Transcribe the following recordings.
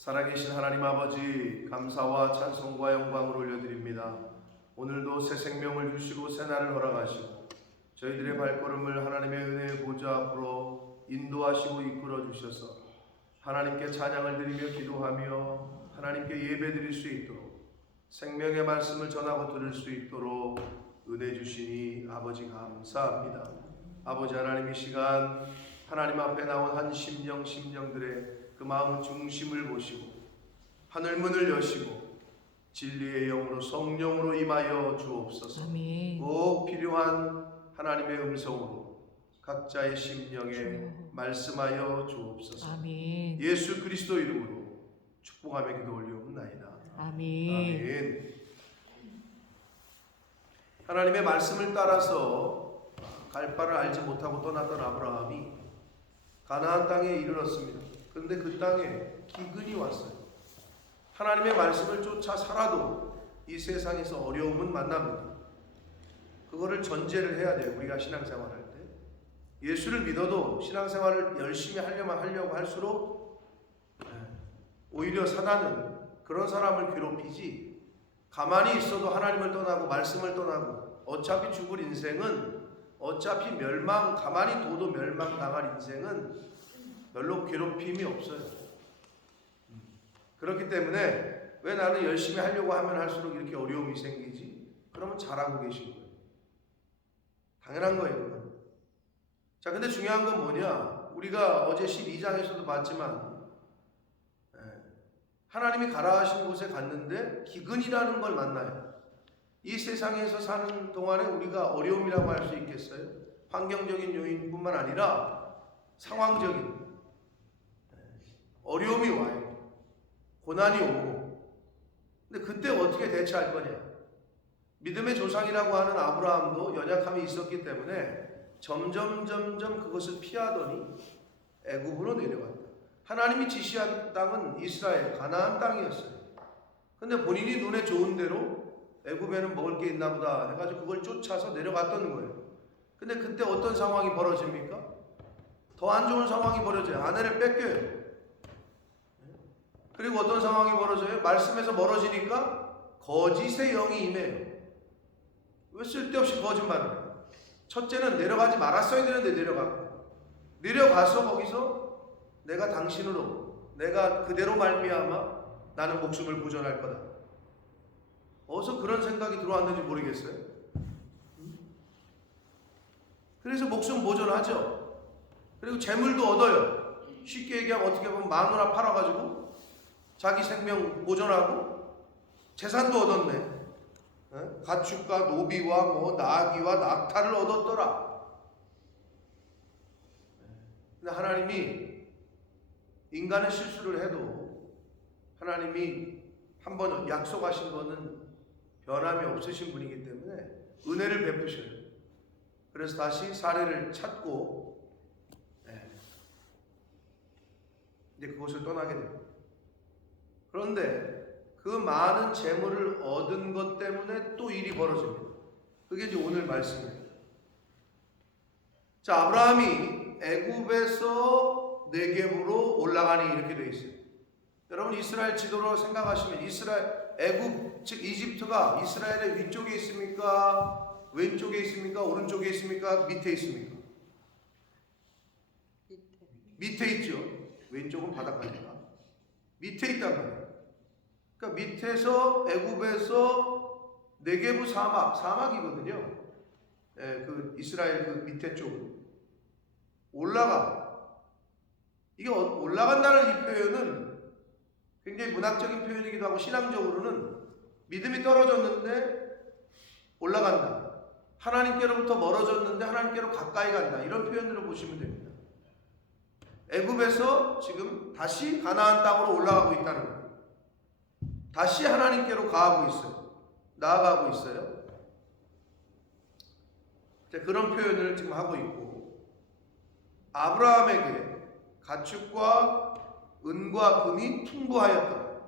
살아계신 하나님 아버지, 감사와 찬송과 영광을 올려드립니다. 오늘도 새 생명을 주시고 새 날을 허락하시고 저희들의 발걸음을 하나님의 은혜의 보좌 앞으로 인도하시고 이끌어 주셔서 하나님께 찬양을 드리며 기도하며 하나님께 예배드릴 수 있도록 생명의 말씀을 전하고 들을 수 있도록 은혜 주시니 아버지 감사합니다. 아버지 하나님, 이 시간 하나님 앞에 나온 한 심령들의 그 마음 중심을 보시고 하늘 문을 여시고 진리의 영으로 성령으로 임하여 주옵소서. 아멘. 꼭 필요한 하나님의 음성으로 각자의 심령에 말씀하여 주옵소서. 아멘. 예수 그리스도 이름으로 축복하며 기도 올리옵나이다. 아멘. 아멘. 하나님의 말씀을 따라서 갈 바를 알지 못하고 떠났던 아브라함이 가나안 땅에 이르렀습니다. 그런데 그 땅에 기근이 왔어요. 하나님의 말씀을 쫓아 살아도 이 세상에서 어려움은 만납니다. 그거를 전제를 해야 돼요. 우리가 신앙생활할 때 예수를 믿어도 신앙생활을 열심히 하려고 할수록 오히려 사단은 그런 사람을 괴롭히지, 가만히 있어도 하나님을 떠나고 말씀을 떠나고 어차피 죽을 인생은, 어차피 가만히 둬도 멸망당할 인생은 별로 괴롭힘이 없어요. 그렇기 때문에 왜 나는 열심히 하려고 하면 할수록 이렇게 어려움이 생기지? 그러면 잘하고 계신 거예요. 당연한 거예요, 그건. 자, 근데 중요한 건 뭐냐? 우리가 어제 12장에서도 봤지만 하나님이 가라 하신 곳에 갔는데 기근이라는 걸 만나요. 이 세상에서 사는 동안에 우리가 어려움이라고 할 수 있겠어요? 환경적인 요인뿐만 아니라 상황적인 어려움이 와요. 고난이 오고. 근데 그때 어떻게 대처할 거냐? 믿음의 조상이라고 하는 아브라함도 연약함이 있었기 때문에 점점 그것을 피하더니 애굽으로 내려갔다. 하나님이 지시한 땅은 이스라엘, 가나안 땅이었어요. 근데 본인이 눈에 좋은 대로 애굽에는 먹을 게 있나 보다 해가지고 그걸 쫓아서 내려갔던 거예요. 근데 그때 어떤 상황이 벌어집니까? 더 안 좋은 상황이 벌어져요. 아내를 뺏겨요. 그리고 어떤 상황이 벌어져요? 말씀에서 멀어지니까 거짓의 영이 임해요. 왜 쓸데없이 거짓말을 해요? 첫째는 내려가지 말았어야 되는데 내려가서 거기서 내가 당신으로, 내가 그대로 말미암아 나는 목숨을 보존할 거다. 어디서 그런 생각이 들어왔는지 모르겠어요. 그래서 목숨 보존하죠. 그리고 재물도 얻어요. 쉽게 얘기하면 어떻게 보면 마누라 팔아가지고 자기 생명 보존하고 재산도 얻었네. 가축과 노비와 나귀와 낙타를 얻었더라. 근데 하나님이 인간의 실수를 해도 하나님이 한번 약속하신 거는 변함이 없으신 분이기 때문에 은혜를 베푸셔요. 그래서 다시 사례를 찾고 이제 그곳을 떠나게 됩니다. 그런데 그 많은 재물을 얻은 것 때문에 또 일이 벌어집니다. 그게 이제 오늘 말씀이에요. 자, 아브라함이 애굽에서 네겝으로 올라가니 이렇게 되어 있어요. 여러분, 이스라엘 지도로 생각하시면 애굽, 즉 이집트가 이스라엘의 위쪽에 있습니까? 왼쪽에 있습니까? 오른쪽에 있습니까? 밑에 있습니까? 밑에 있죠. 왼쪽은 바닷가니까. 밑에 있단 말이에요. 그러니까 밑에서 애굽에서 네게부 사막이거든요. 그 이스라엘 그 밑에 쪽으로 올라가. 이게 올라간다는 이 표현은 굉장히 문학적인 표현이기도 하고 신앙적으로는 믿음이 떨어졌는데 올라간다. 하나님께로부터 멀어졌는데 하나님께로 가까이 간다. 이런 표현으로 보시면 됩니다. 애굽에서 지금 다시 가나안 땅으로 올라가고 있다는 거예요. 다시 하나님께로 나아가고 있어요. 그런 표현을 지금 하고 있고, 아브라함에게 가축과 은과 금이 풍부하였다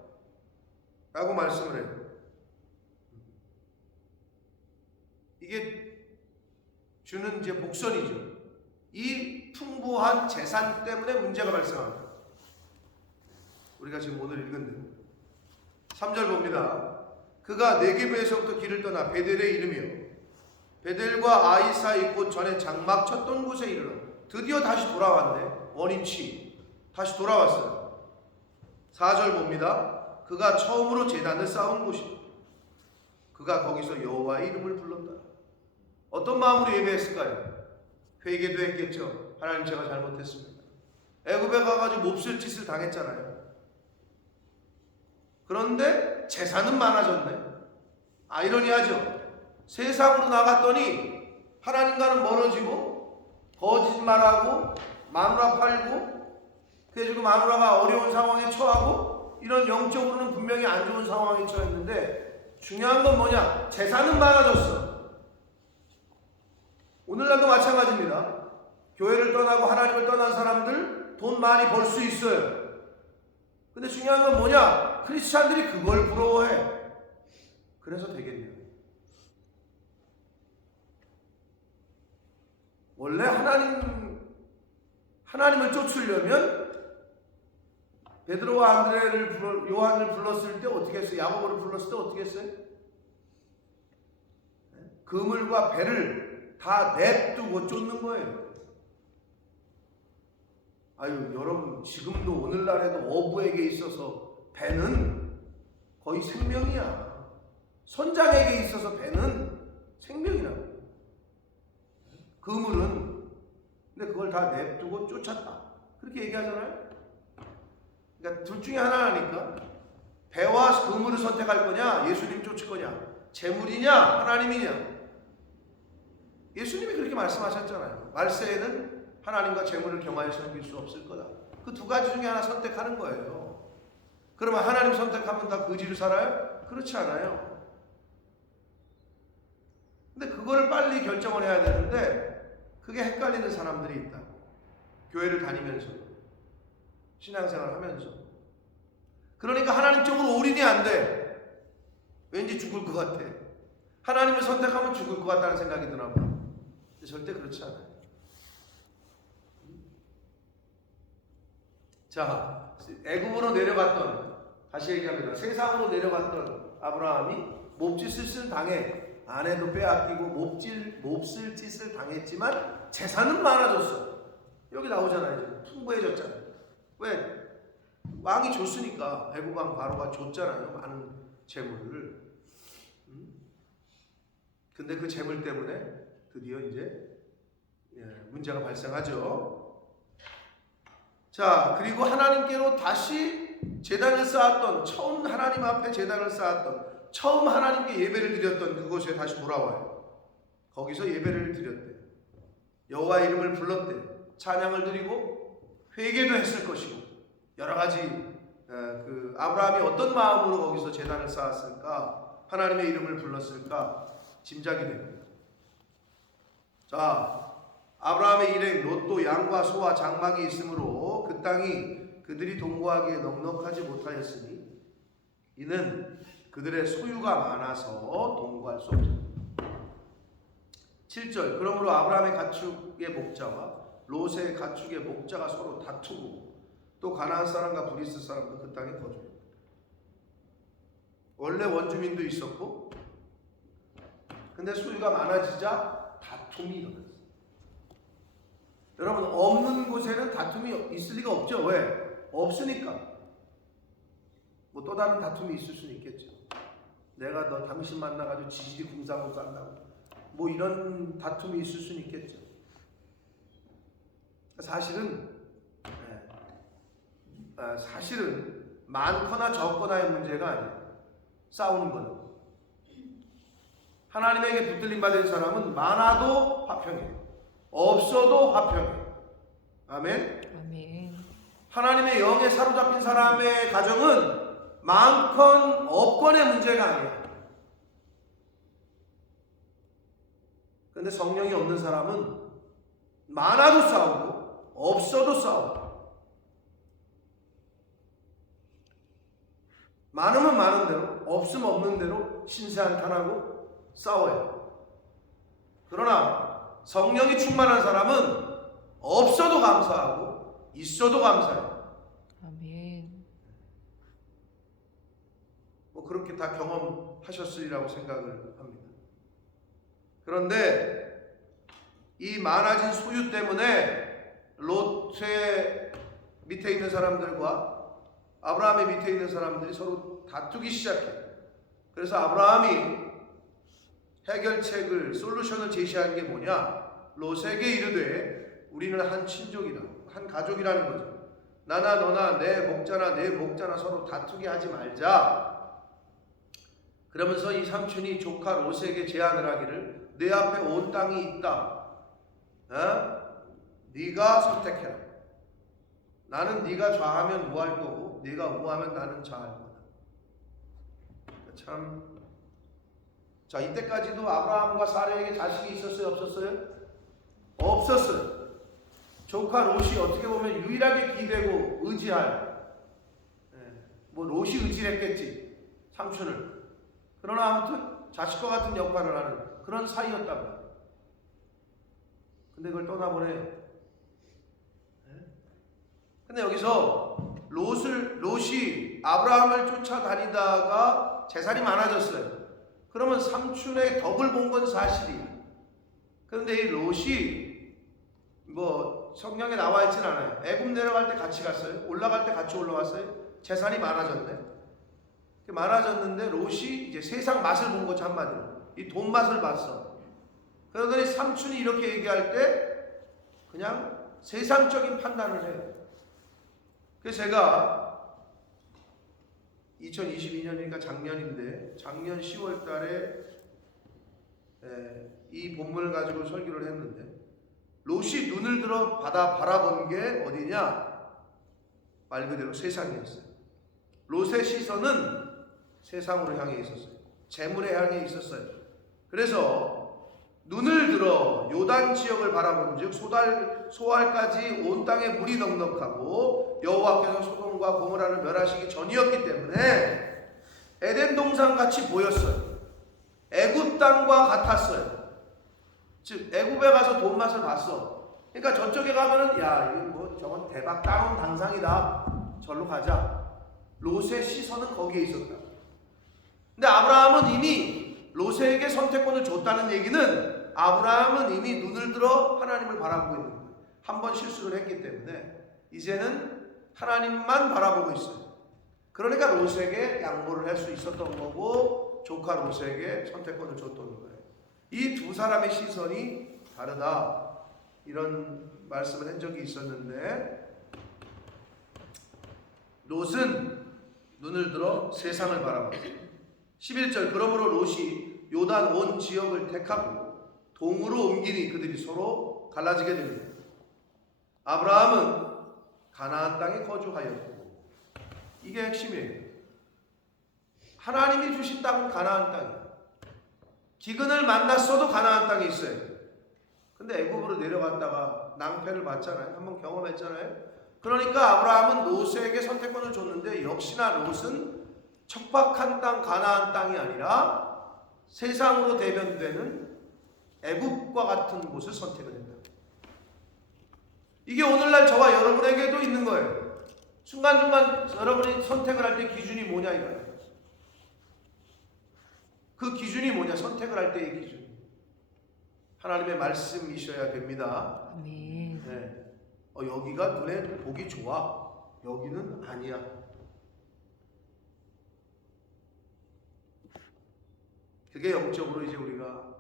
라고 말씀을 해요. 이게 주는 이제 복선이죠. 이 풍부한 재산 때문에 문제가 발생합니다. 우리가 지금 오늘 읽은 대로. 3절 봅니다. 그가 네게브에서부터 길을 떠나 베델에 이르며 베델과 아이 사이 곧 전에 장막 쳤던 곳에 이르러 드디어 다시 돌아왔네. 원위치 다시 돌아왔어요. 4절 봅니다. 그가 처음으로 제단을 쌓은 곳이다. 그가 거기서 여호와의 이름을 불렀다. 어떤 마음으로 예배했을까요? 회개도 했겠죠. 하나님 제가 잘못했습니다. 애굽에 가가지고 몹쓸 짓을 당했잖아요. 그런데 재산은 많아졌네. 아이러니하죠. 세상으로 나갔더니 하나님과는 멀어지고 거짓말하고 마누라 팔고 그래가지고 마누라가 어려운 상황에 처하고 이런 영적으로는 분명히 안 좋은 상황에 처했는데 중요한 건 뭐냐? 재산은 많아졌어. 오늘날도 마찬가지입니다. 교회를 떠나고 하나님을 떠난 사람들 돈 많이 벌 수 있어요. 근데 중요한 건 뭐냐? 크리스찬들이 그걸 부러워해. 그래서 되겠네요. 원래 하나님을 쫓으려면 베드로와 안드레를 요한을 불렀을 때 어떻게 했어요? 야고보를 불렀을 때 어떻게 했어요? 그물과 배를 다 냅두고 쫓는 거예요. 아유, 여러분 지금도 오늘날에도 어부에게 있어서 배는 거의 생명이야. 선장에게 있어서 배는 생명이라고. 그물은 근데 그걸 다 냅두고 쫓았다. 그렇게 얘기하잖아요. 그러니까 둘 중에 하나니까 배와 그물을 선택할 거냐, 예수님 쫓을 거냐, 재물이냐, 하나님이냐. 예수님이 그렇게 말씀하셨잖아요. 말세에는 하나님과 재물을 경하여 섬길 수 없을 거다. 그 두 가지 중에 하나 선택하는 거예요. 그러면 하나님 선택하면 다 거지로 살아요? 그렇지 않아요. 근데 그거를 빨리 결정을 해야 되는데 그게 헷갈리는 사람들이 있다. 교회를 다니면서 신앙생활을 하면서 그러니까 하나님 쪽으로 올인이 안 돼. 왠지 죽을 것 같아. 하나님을 선택하면 죽을 것 같다는 생각이 드나 봐. 근데 절대 그렇지 않아요. 자, 애굽으로 내려갔던, 다시 얘기합니다. 세상으로 내려갔던 아브라함이 몹짓을 당해 아내도 빼앗기고 몹쓸 짓을 당했지만 재산은 많아졌어. 여기 나오잖아요. 풍부해졌잖아요. 왜? 왕이 줬으니까. 애굽 왕 바로가 줬잖아요. 많은 재물을. 근데 그 재물 때문에 드디어 이제 문제가 발생하죠. 자, 그리고 하나님께로 다시 제단을 쌓았던, 처음 하나님 앞에 제단을 쌓았던, 처음 하나님께 예배를 드렸던 그곳에 다시 돌아와요. 거기서 예배를 드렸대요. 여호와 이름을 불렀대요. 찬양을 드리고 회개도 했을 것이고 여러 가지 아브라함이 어떤 마음으로 거기서 제단을 쌓았을까, 하나님의 이름을 불렀을까 짐작이 됩니다. 자, 아브라함의 일행 롯도 양과 소와 장막이 있으므로 그 땅이 그들이 동거하기에 넉넉하지 못하였으니 이는 그들의 소유가 많아서 동거할 수 없다. 7절 그러므로 아브라함의 가축의 목자와 롯의 가축의 목자가 서로 다투고 또 가나안 사람과 브리스 사람도 그 땅에 거주했다. 원래 원주민도 있었고 근데 소유가 많아지자 다툼이 일어났어요. 여러분 없는 곳에는 다툼이 있을 리가 없죠. 왜? 없으니까. 뭐 또 다른 다툼이 있을 수는 있겠죠. 내가 너 당신 만나가지고 지지리 궁상으로 싼다고 뭐 이런 다툼이 있을 수는 있겠죠. 사실은 많거나 적거나의 문제가 아니에요. 싸우는 거는 하나님에게 붙들림 받은 사람은 많아도 화평해요. 없어도 화평해요. 아멘. 아멘. 하나님의 영에 사로잡힌 사람의 가정은 많건 없건의 문제가 아니야. 그런데 성령이 없는 사람은 많아도 싸우고 없어도 싸우고 많으면 많은 대로 없으면 없는 대로 신세한탄하고 싸워요. 그러나 성령이 충만한 사람은 없어도 감사하고 있어도 감사해요. 아멘. 뭐 그렇게 다 경험하셨으리라고 생각을 합니다. 그런데 이 많아진 소유 때문에 롯의 밑에 있는 사람들과 아브라함의 밑에 있는 사람들이 서로 다투기 시작해요. 그래서 아브라함이 해결책을, 솔루션을 제시한 게 뭐냐? 롯에게 이르되 우리는 한 친족이다, 한 가족이라는 거죠. 나나 너나 내 목자나 내 목자나 서로 다투게 하지 말자. 그러면서 이 삼촌이 조카 롯에게 제안을 하기를, 내 앞에 온 땅이 있다. 네가 선택해라. 나는 네가 좌하면 우할 거고 네가 우하면 나는 좌할 거다. 참, 자, 이때까지도 아브라함과 사라에게 자식이 있었어요, 없었어요? 없었어요. 조카 롯이 어떻게 보면 유일하게 기대고 의지할, 뭐 롯이 의지를 했겠지, 삼촌을. 그러나 아무튼 자식과 같은 역할을 하는 그런 사이였단 말이에요. 근데 그걸 떠나보내. 근데 여기서 롯이 아브라함을 쫓아다니다가 재산이 많아졌어요. 그러면 삼촌의 덕을 본 건 사실이에요. 그런데 이 롯이 뭐 성경에 나와 있진 않아요. 애굽 내려갈 때 같이 갔어요? 올라갈 때 같이 올라갔어요? 재산이 많아졌네. 많아졌는데 롯이 이제 세상 맛을 본 거죠, 한마디로. 이 돈 맛을 봤어. 그러더니 삼촌이 이렇게 얘기할 때 그냥 세상적인 판단을 해요. 그래서 제가 2022년이니까 작년인데, 작년 10월 달에 이 본문을 가지고 설교를 했는데, 롯이 눈을 들어 바라본 게 어디냐? 말 그대로 세상이었어요. 롯의 시선은 세상으로 향해 있었어요. 재물에 향해 있었어요. 그래서 눈을 들어 요단 지역을 바라본즉 소알까지 온 땅에 물이 넉넉하고 여호와께서 소돔과 고모라를 멸하시기 전이었기 때문에 에덴 동산 같이 보였어요. 애굽 땅과 같았어요. 즉 애굽에 가서 돈 맛을 봤어. 그러니까 저쪽에 가면은 야, 이거 뭐 저건 대박 다운 당상이다, 절로 가자. 롯의 시선은 거기에 있었다. 근데 아브라함은 이미 롯에게 선택권을 줬다는 얘기는, 아브라함은 이미 눈을 들어 하나님을 바라보고 있는 거예요. 한번 실수를 했기 때문에 이제는 하나님만 바라보고 있어요. 그러니까 롯에게 양보를 할 수 있었던 거고, 조카 롯에게 선택권을 줬던 거예요. 이 두 사람의 시선이 다르다, 이런 말씀을 한 적이 있었는데, 롯은 눈을 들어 세상을 바라봤어요. 11절, 그러므로 롯이 요단 온 지역을 택하고 동으로 옮기니 그들이 서로 갈라지게 됩니다. 아브라함은 가나안 땅에 거주하였고, 이게 핵심이에요. 하나님이 주신 땅은 가나안 땅이에요. 기근을 만났어도 가나안 땅에 있어요. 근데 애굽으로 내려갔다가 낭패를 봤잖아요. 한번 경험했잖아요. 그러니까 아브라함은 롯에게 선택권을 줬는데, 역시나 롯은 척박한 땅 가나안 땅이 아니라 세상으로 대변되는 애굽과 같은 곳을 선택을 했다. 이게 오늘날 저와 여러분에게도 있는 거예요. 순간순간 여러분이 선택을 할 때 기준이 뭐냐 이거예요. 그 기준이 뭐냐? 선택을 할 때의 기준, 하나님의 말씀이셔야 됩니다. 네. 여기가 눈에 보기 좋아, 여기는 아니야. 그게 영적으로 이제 우리가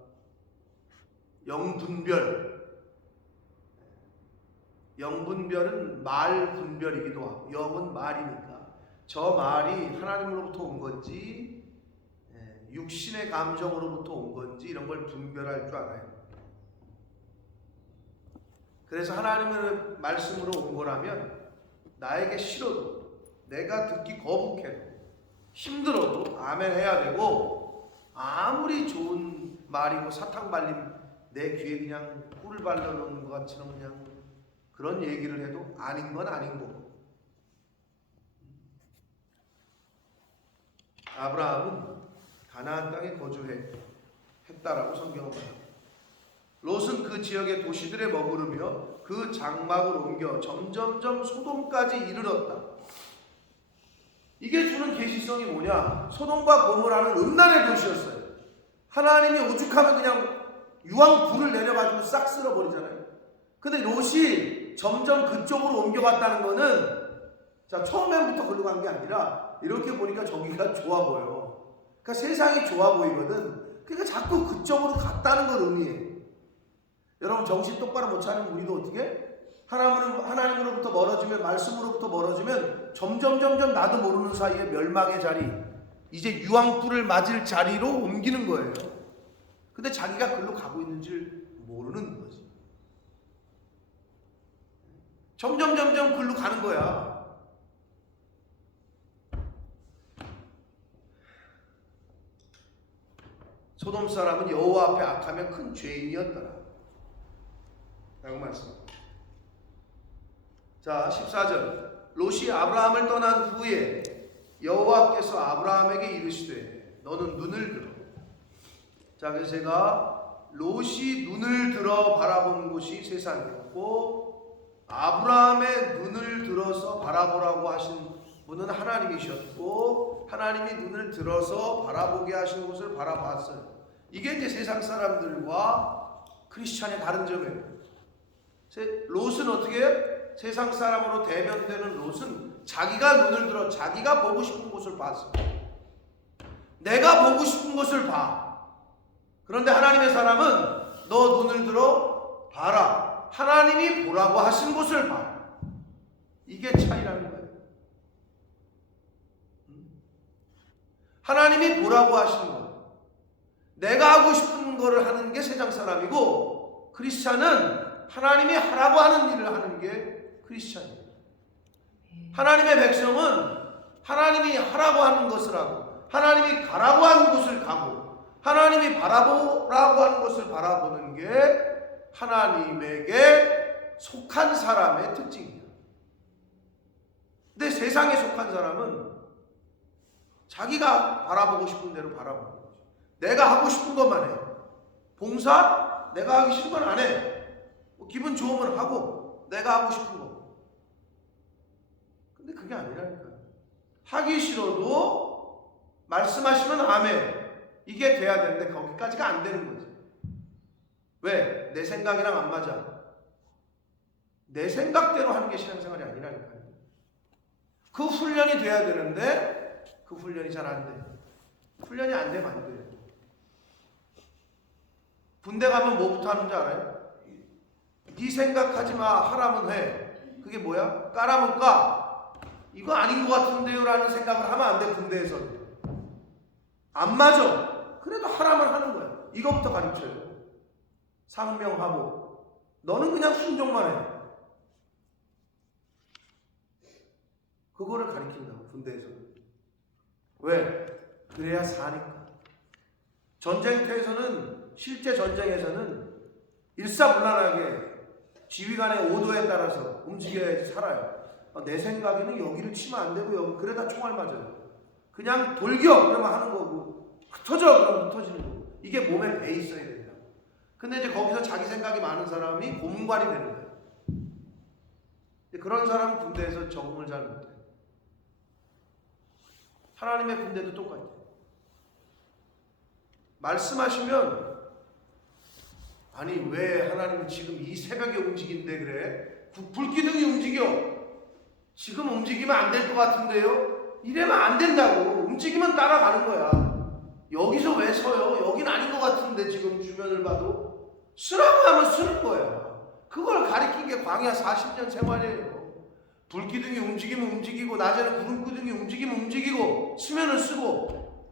영분별은 말 분별이기도 하고, 영은 말이니까 저 말이 하나님으로부터 온 건지 육신의 감정으로부터 온 건지 이런 걸 분별할 줄 알아요. 그래서 하나님의 말씀으로 온 거라면 나에게 싫어도, 내가 듣기 거북해도, 힘들어도 아멘 해야 되고, 아무리 좋은 말이고 사탕 발림 내 귀에 그냥 꿀을 발라놓은 것처럼 그냥 그런 얘기를 해도 아닌 건 아닌 거고. 아브라함은 가나안 땅에 거주했다라고 성경은 말합니다. 롯은 그 지역의 도시들에 머무르며 그 장막을 옮겨 점점점 소돔까지 이르렀다. 이게 주는 계시성이 뭐냐? 소돔과 고모라는 음란의 도시였어요. 하나님이 오죽하면 그냥 유황 불을 내려가지고 싹 쓸어버리잖아요. 근데 롯이 점점 그쪽으로 옮겨갔다는 거는, 자, 처음에부터 걸로 간 게 아니라 이렇게 보니까 저기가 좋아 보여. 그러니까 세상이 좋아 보이거든. 그러니까 자꾸 그쪽으로 갔다는 걸 의미해요. 여러분, 정신 똑바로 못 차리면 우리도 어떻게? 하나님으로부터 멀어지면, 말씀으로부터 멀어지면 점점 나도 모르는 사이에 멸망의 자리, 이제 유황불을 맞을 자리로 옮기는 거예요. 근데 자기가 글로 가고 있는 줄 모르는 거지. 점점 글로 가는 거야. 소돔 사람은 여호와 앞에 악하며 큰 죄인이었더라 라고 말씀합니다. 자, 14절. 롯이 아브라함을 떠난 후에 여호와께서 아브라함에게 이르시되 너는 눈을 들어. 자, 그래서 제가 롯이 눈을 들어 바라본 곳이 세상이었고, 아브라함의 눈을 들어서 바라보라고 하신 분은 하나님이셨고, 하나님이 눈을 들어서 바라보게 하신 곳을 바라봤어요. 이게 이제 세상 사람들과 크리스찬의 다른 점이에요. 롯은 어떻게 해요? 세상 사람으로 대변되는 롯은 자기가 눈을 들어 자기가 보고 싶은 곳을 봤어요. 내가 보고 싶은 곳을 봐. 그런데 하나님의 사람은 너 눈을 들어 봐라. 하나님이 보라고 하신 곳을 봐. 이게 차이라는 거예요. 하나님이 보라고 하신 것, 내가 하고 싶은 거를 하는 게 세상 사람이고, 크리스찬은 하나님이 하라고 하는 일을 하는 게 크리스찬이에요. 하나님의 백성은 하나님이 하라고 하는 것을 하고, 하나님이 가라고 하는 곳을 가고, 하나님이 바라보라고 하는 것을 바라보는 게 하나님에게 속한 사람의 특징이에요. 근데 세상에 속한 사람은 자기가 바라보고 싶은 대로 바라보는 거죠. 내가 하고 싶은 것만 해. 봉사? 내가 하기 싫은 건 안 해. 기분 좋으면 하고, 내가 하고 싶은 거. 근데 그게 아니라니까요. 하기 싫어도 말씀하시면 아멘. 이게 돼야 되는데 거기까지가 안 되는 거지. 왜? 내 생각이랑 안 맞아. 내 생각대로 하는 게 신앙생활이 아니라니까요. 그 훈련이 돼야 되는데 그 훈련이 잘 안 돼. 훈련이 안 되면 안 돼요. 군대 가면 뭐부터 하는지 알아요? 네 생각하지 마, 하라면 해. 그게 뭐야? 까라면 까. 이거 아닌 것 같은데요 라는 생각을 하면 안 돼. 군대에서는 안 맞아. 그래도 하라면 하는 거야. 이거부터 가르쳐요. 상명하고 너는 그냥 순종만 해. 그거를 가르친다고, 군대에서는. 왜? 그래야 사니까. 전쟁터에서는, 실제 전쟁에서는 일사불란하게 지휘관의 오도에 따라서 움직여야지 살아요. 내 생각에는 여기를 치면 안 되고 여기, 그래다 총알 맞아요. 그냥 돌격! 그러면 하는 거고, 흩어져! 그러면 흩어지는 거고. 이게 몸에 배 있어야 된다. 근데 이제 거기서 자기 생각이 많은 사람이 고문관이 되는 거예요. 그런 사람은 군대에서 적응을 잘 못해요. 하나님의 군대도 똑같아요. 말씀하시면, 아니 왜 하나님은 지금 이 새벽에 움직인데 그래? 불기둥이 움직여. 지금 움직이면 안 될 것 같은데요? 이러면 안 된다고. 움직이면 따라가는 거야. 여기서 왜 서요? 여긴 아닌 것 같은데 지금 주변을 봐도. 쓰라고 하면 쓰는 거야. 그걸 가리킨 게 광야 40년 생활이에요. 불기둥이 움직이면 움직이고, 낮에는 구름기둥이 움직이면 움직이고, 쓰면은 쓰고.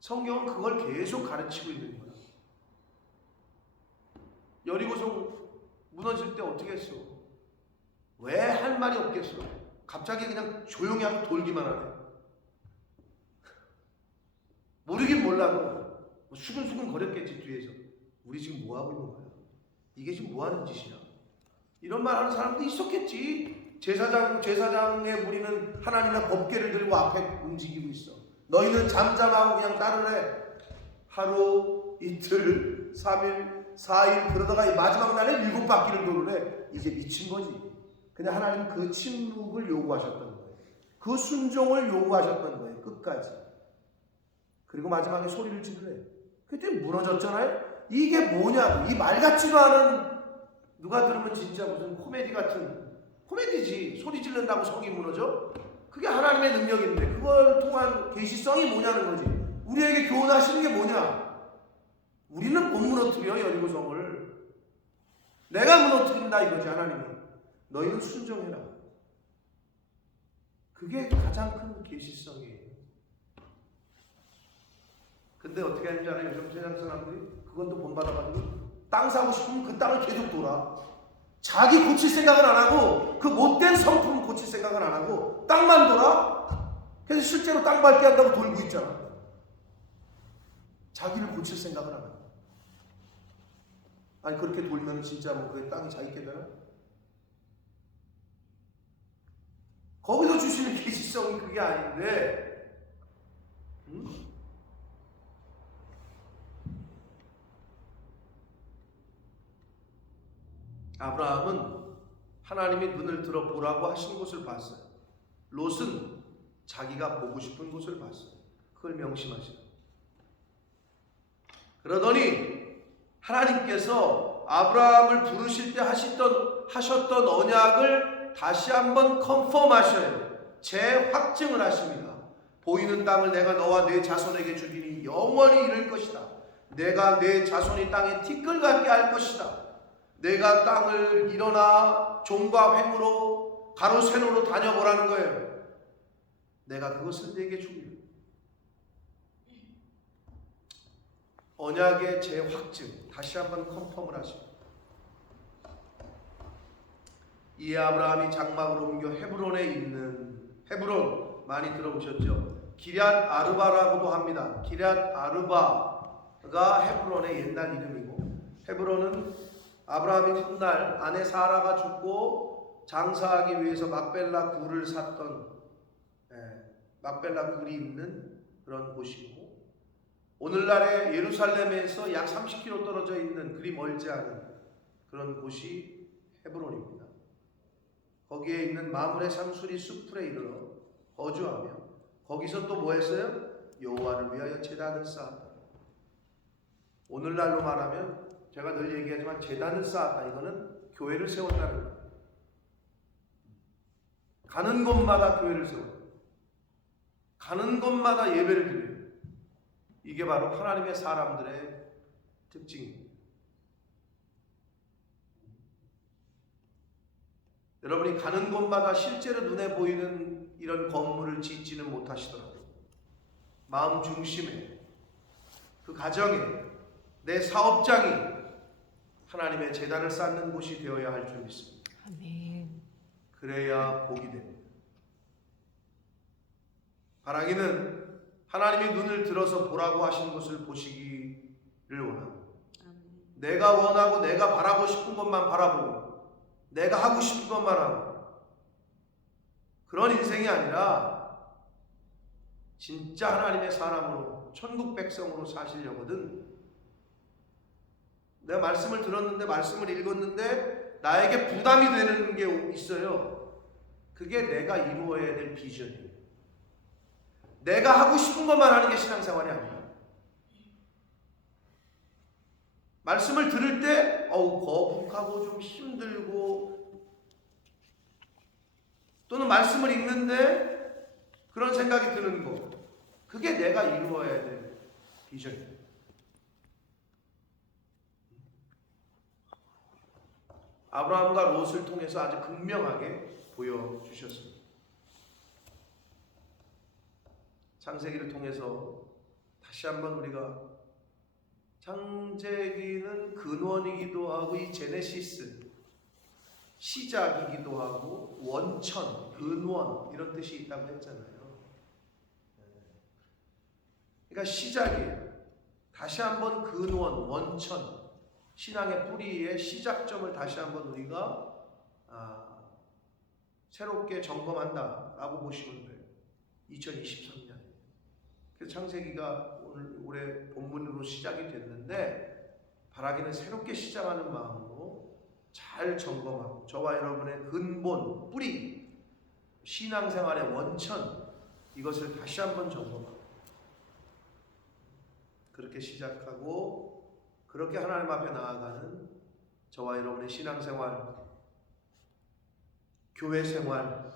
성경은 그걸 계속 가르치고 있는 거야. 여리고성 무너질 때 어떻게 했어? 왜 할 말이 없겠어? 갑자기 그냥 조용히 하고 돌기만 하네. 모르긴 몰라도 수근수근 거렸겠지, 뒤에서. 우리 지금 뭐 하고 있는 거야? 이게 지금 뭐 하는 짓이야? 이런 말 하는 사람도 있었겠지. 제사장의 무리는 하나님의 법궤를 들고 앞에 움직이고 있어. 너희는 잠잠하고 그냥 따르래. 하루, 이틀, 3일, 4일 그러다가 마지막 날에 7바퀴를 도르래. 이게 미친 거지. 그냥 하나님은 그 침묵을 요구하셨던 거예요. 그 순종을 요구하셨던 거예요. 끝까지. 그리고 마지막에 소리를 지르래요. 그때 무너졌잖아요. 이게 뭐냐고. 이 말 같지도 않은, 누가 들으면 진짜 무슨 코미디 같은, 코미디지. 소리 지른다고 성이 무너져? 그게 하나님의 능력인데 그걸 통한 계시성이 뭐냐는 거지. 우리에게 교훈하시는 게 뭐냐? 우리는 못 무너뜨려 여리고성을. 내가 무너뜨린다 이거지. 하나님이 너희는 순종해라. 그게 가장 큰 계시성이에요. 근데 어떻게 하는지 알아요? 요즘 세상 사람들이 그건 또 본받아가지고 땅 사고 싶으면 그 땅을 계속 돌아. 자기 고칠 생각은 안 하고 그 못된 성품 고칠 생각은 안 하고 땅만 돌아. 그래서 실제로 땅 밟게 한다고 돌고 있잖아. 자기를 고칠 생각은 안 하고. 아니 그렇게 돌면 진짜 뭐 그 땅이 자기 게 되나? 거기서 주시는 계시성이 그게 아닌데, 아브라함은 하나님이 눈을 들어 보라고 하신 곳을 봤어요. 롯은 자기가 보고 싶은 곳을 봤어요. 그걸 명심하시라. 그러더니 하나님께서 아브라함을 부르실 때 하셨던 언약을 다시 한번 컨펌하셔요. 재확증을 하십니다. 보이는 땅을 내가 너와 내 자손에게 주리니 영원히 이를 것이다. 내가 내 자손이 땅에 티끌 같게 할 것이다. 내가 땅을 일어나 종과 횡으로 가로 세로로 다녀보라는 거예요. 내가 그것을 내게 주리라. 언약의 재확증, 다시 한번 컨펌을 하십니다. 이에 아브라함이 장막으로 옮겨 헤브론에 있는, 헤브론 많이 들어보셨죠? 기럇 아르바라고도 합니다. 기럇 아르바가 헤브론의 옛날 이름이고, 헤브론은 아브라함이 훗날 아내 사라가 죽고 장사하기 위해서 막벨라 굴을 샀던, 막벨라 굴이 있는 그런 곳이고, 오늘날의 예루살렘에서 약 30km 떨어져 있는, 그리 멀지 않은 그런 곳이 헤브론입니다. 거기에 있는 마므레 상수리 숲풀에 이르러 거주하며 거기서 또 뭐 했어요? 여호와를 위하여 제단을 쌓았다. 오늘날로 말하면 제가 늘 얘기하지만 제단을 쌓았다. 이거는 교회를 세웠다는 거예요. 가는 곳마다 교회를 세웠다. 가는 곳마다 예배를 드려요. 이게 바로 하나님의 사람들의 특징입니다. 여러분이 가는 곳마다 실제로 눈에 보이는 이런 건물을 짓지는 못하시더라도 마음 중심에, 그 가정에, 내 사업장이 하나님의 제단을 쌓는 곳이 되어야 할 줄 믿습니다. 아멘. 그래야 복이 됩니다. 바라기는 하나님이 눈을 들어서 보라고 하신 것을 보시기를 원합니다. 내가 원하고 내가 바라고 싶은 것만 바라보고 내가 하고 싶은 것만 하고 그런 인생이 아니라 진짜 하나님의 사람으로 천국 백성으로 사시려거든. 내가 말씀을 들었는데, 말씀을 읽었는데 나에게 부담이 되는 게 있어요. 그게 내가 이루어야 될 비전이에요. 내가 하고 싶은 것만 하는 게 신앙생활이 아니야. 말씀을 들을 때 거북하고 좀 힘들고, 또는 말씀을 읽는데 그런 생각이 드는 거, 그게 내가 이루어야 될 비전이에요. 아브라함과 롯을 통해서 아주 극명하게 보여주셨습니다. 창세기를 통해서 다시 한번 우리가, 창세기는 근원이기도 하고 이 제네시스, 시작이기도 하고 원천, 근원 이런 뜻이 있다고 했잖아요. 그러니까 시작이에요. 다시 한번 근원, 원천, 신앙의 뿌리의 시작점을 다시 한번 우리가 새롭게 점검한다라고 보시면 돼요. 2023년. 그래서 창세기가 올해 본문으로 시작이 됐는데, 바라기는 새롭게 시작하는 마음으로 잘 점검하고 저와 여러분의 근본, 뿌리, 신앙생활의 원천, 이것을 다시 한번 점검하고 그렇게 시작하고 그렇게 하나님 앞에 나아가는 저와 여러분의 신앙생활, 교회생활,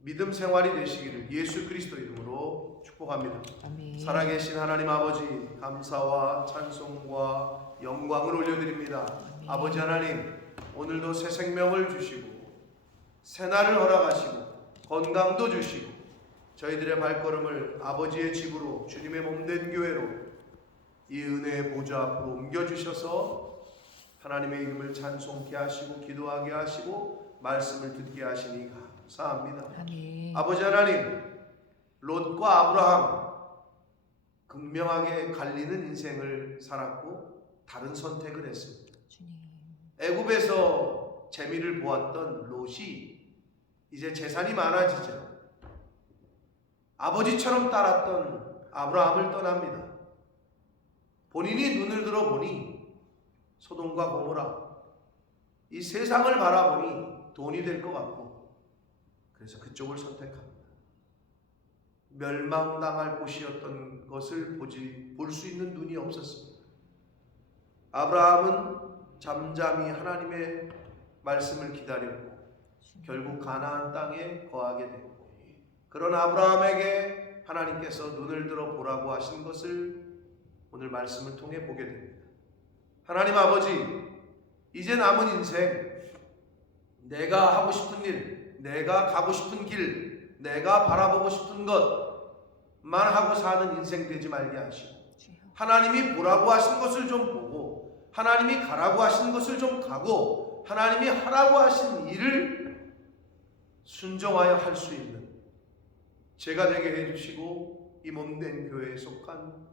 믿음 생활이 되시기를 예수 그리스도 이름으로 축복합니다. 아멘. 살아계신 하나님 아버지, 감사와 찬송과 영광을 올려드립니다. 아멘. 아버지 하나님, 오늘도 새 생명을 주시고 새날을 허락하시고 건강도 주시고 저희들의 발걸음을 아버지의 집으로, 주님의 몸된 교회로 이 은혜의 보좌 앞으로 옮겨주셔서 하나님의 이름을 찬송케 하시고 기도하게 하시고 말씀을 듣게 하시니 감사합니다. 아멘. 아버지 하나님, 롯과 아브라함 극명하게 갈리는 인생을 살았고 다른 선택을 했습니다. 주님. 애굽에서 재미를 보았던 롯이 이제 재산이 많아지자 아버지처럼 따랐던 아브라함을 떠납니다. 본인이 눈을 들어보니 소돔과 고모라, 이 세상을 바라보니 돈이 될 것 같고 그래서 그쪽을 선택합니다. 멸망당할 곳이었던 것을 볼 수 있는 눈이 없었습니다. 아브라함은 잠잠히 하나님의 말씀을 기다렸고 결국 가나안 땅에 거하게 됐고, 그런 아브라함에게 하나님께서 눈을 들어 보라고 하신 것을 오늘 말씀을 통해 보게 됩니다. 하나님 아버지, 이제 남은 인생 내가 하고 싶은 일, 내가 가고 싶은 길, 내가 바라보고 싶은 것만 하고 사는 인생 되지 말게 하시고 하나님이 보라고 하신 것을 좀 보고 하나님이 가라고 하신 것을 좀 가고 하나님이 하라고 하신 일을 순종하여 할 수 있는 제가 되게 해주시고 이 몸된 교회에 속한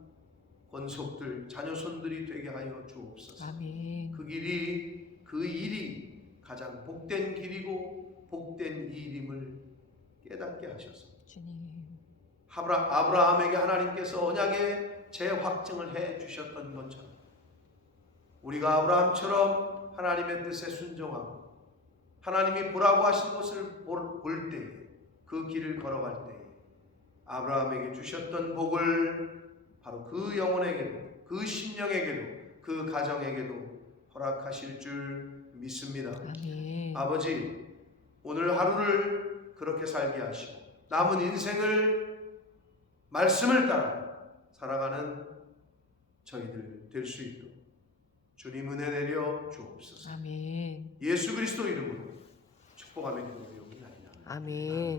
권속들, 자녀손들이 되게 하여 주옵소서. 아멘. 그 일이 가장 복된 길이고 복된 일임을 깨닫게 하셔서 주님. 아브라함에게 하나님께서 언약의 재확증을 해 주셨던 것처럼 우리가 아브라함처럼 하나님의 뜻에 순종하고 하나님이 보라고 하신 것을 볼 때에 그 길을 걸어갈 때에 아브라함에게 주셨던 복을 바로 그 영혼에게도, 그 심령에게도, 그 가정에게도 허락하실 줄 믿습니다. 아멘. 아버지, 오늘 하루를 그렇게 살게 하시고 남은 인생을 말씀을 따라 살아가는 저희들 될 수 있도록 주님 은혜 내려 주옵소서. 아멘. 예수 그리스도 이름으로 축복하며 기도드리옵나이다. 아멘.